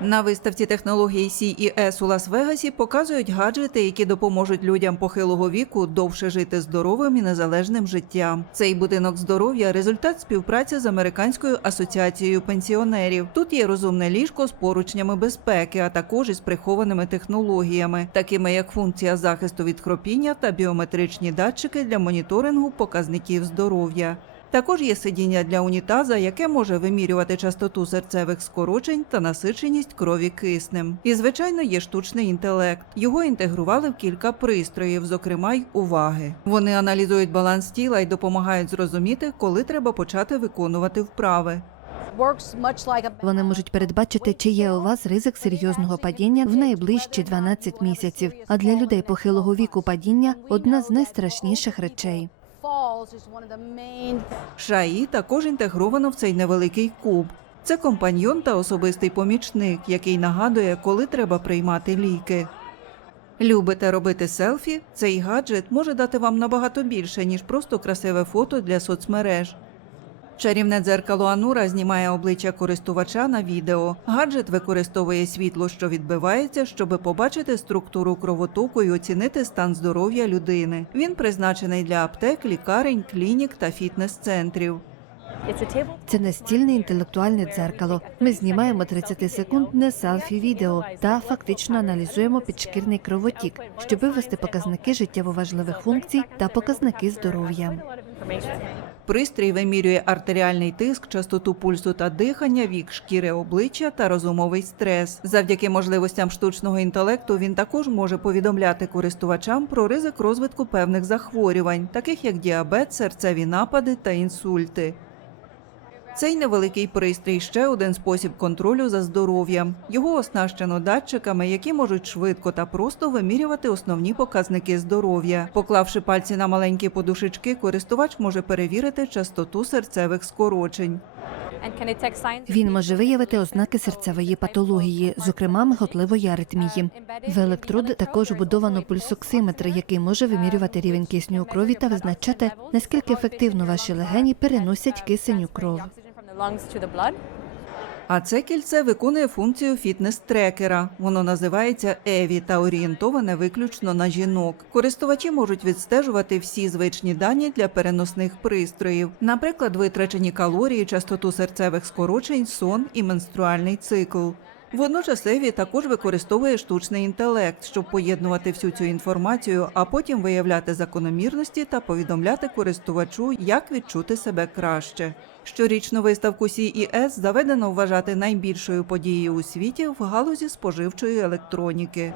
На виставці технологій CES у Лас-Вегасі показують гаджети, які допоможуть людям похилого віку довше жити здоровим і незалежним життям. Цей будинок здоров'я результат співпраці з американською асоціацією пенсіонерів. Тут є розумне ліжко з поручнями безпеки, а також із прихованими технологіями, такими як функція захисту від хропіння та біометричні датчики для моніторингу показників здоров'я. Також є сидіння для унітаза, яке може вимірювати частоту серцевих скорочень та насиченість крові киснем. І, звичайно, є штучний інтелект. Його інтегрували в кілька пристроїв, зокрема й уваги. Вони аналізують баланс тіла і допомагають зрозуміти, коли треба почати виконувати вправи. Вони можуть передбачити, чи є у вас ризик серйозного падіння в найближчі 12 місяців. А для людей похилого віку падіння одна з найстрашніших речей. Шаї також інтегровано в цей невеликий куб. Це компаньйон та особистий помічник, який нагадує, коли треба приймати ліки. Любите робити селфі? Цей гаджет може дати вам набагато більше, ніж просто красиве фото для соцмереж. Чарівне дзеркало Анура знімає обличчя користувача на відео. Гаджет використовує світло, що відбивається, щоб побачити структуру кровотоку і оцінити стан здоров'я людини. Він призначений для аптек, лікарень, клінік та фітнес-центрів. Це настільне інтелектуальне дзеркало. Ми знімаємо 30-секундне селфі-відео та фактично аналізуємо підшкірний кровотік, щоб вивести показники життєво важливих функцій та показники здоров'я. Пристрій вимірює артеріальний тиск, частоту пульсу та дихання, вік шкіри обличчя та розумовий стрес. Завдяки можливостям штучного інтелекту він також може повідомляти користувачам про ризик розвитку певних захворювань, таких як діабет, серцеві напади та інсульти. Цей невеликий пристрій ще один спосіб контролю за здоров'ям. Його оснащено датчиками, які можуть швидко та просто вимірювати основні показники здоров'я. Поклавши пальці на маленькі подушечки, користувач може перевірити частоту серцевих скорочень. Він може виявити ознаки серцевої патології, зокрема миготливої аритмії. В електрод також вбудовано пульсоксиметр, який може вимірювати рівень кисню у крові та визначати, наскільки ефективно ваші легені переносять кисень у кров. А це кільце виконує функцію фітнес-трекера. Воно називається Еві та орієнтоване виключно на жінок. Користувачі можуть відстежувати всі звичні дані для переносних пристроїв, наприклад, витрачені калорії, частоту серцевих скорочень, сон і менструальний цикл. Водночас Еві також використовує штучний інтелект, щоб поєднувати всю цю інформацію, а потім виявляти закономірності та повідомляти користувачу, як відчути себе краще. Щорічну виставку CES заведено вважати найбільшою подією у світі в галузі споживчої електроніки.